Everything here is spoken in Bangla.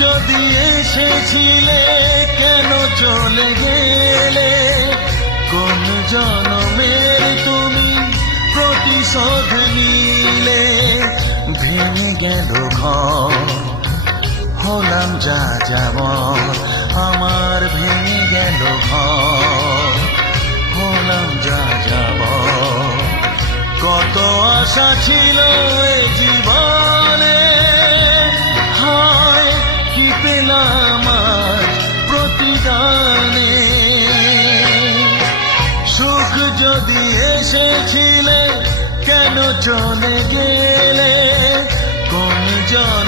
যদি এসেছিলে কেন চলে গেলে, কোন জনমের তুমি প্রতিশোধ নিলে। ভেঙে গেল ঘর, হলাম যা যাবর, আমার ভেঙে গেল ঘর, হলাম যা যাবর। কত আশা ছিল এ জীবনে, হায় কি পেলাম আজ প্রতিদানে। সুখ যদি এসেছিলে কেন চলে গেলে, কোন জন